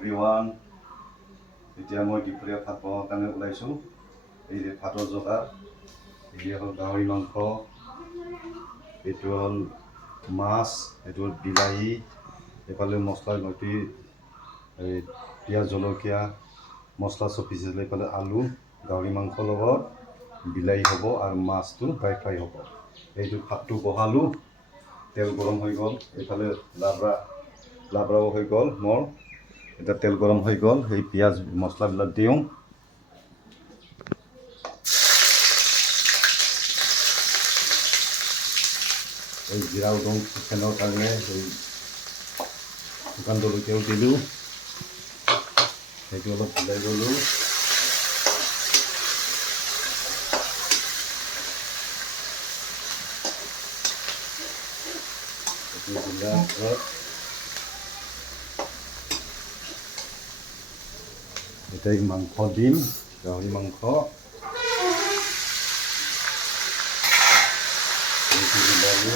everyone. এতিয়া মই দুপৰীয়া ভাত বনোৱাৰ কাৰণে ওলাইছোঁ। এই যে ভাতৰ যোগাৰ, এই হ'ল গাহৰি মাংস, এইটো হ'ল মাছ, এইটো হ'ল বিলাহী, এইফালে মছলা নৈতি এই পিঁয়াজ জলকীয়া মছলা চব পিচিলে, এইফালে আলু গাহৰি মাংসৰ লগত বিলাহী হ'ব আৰু মাছটো ড্ৰাই ফ্ৰাই হ'ব। এইটো ভাতটো বহালোঁ, তেল গৰম হৈ গ'ল, এইফালে লাবৰাও হৈ গ'ল মোৰ। এতিয়া তেল গৰম হৈ গ'ল, সেই পিঁয়াজ মছলাবিলাক দিওঁ। এই জিৰা উদং চিকেনৰ কাৰণে এই শুকান জলকীয়াও দিলোঁ, সেইটো অলপ ভিজাই গ'লোঁ। এতিয়া মাংস দিম, গাহৰি মাংস বিলাহী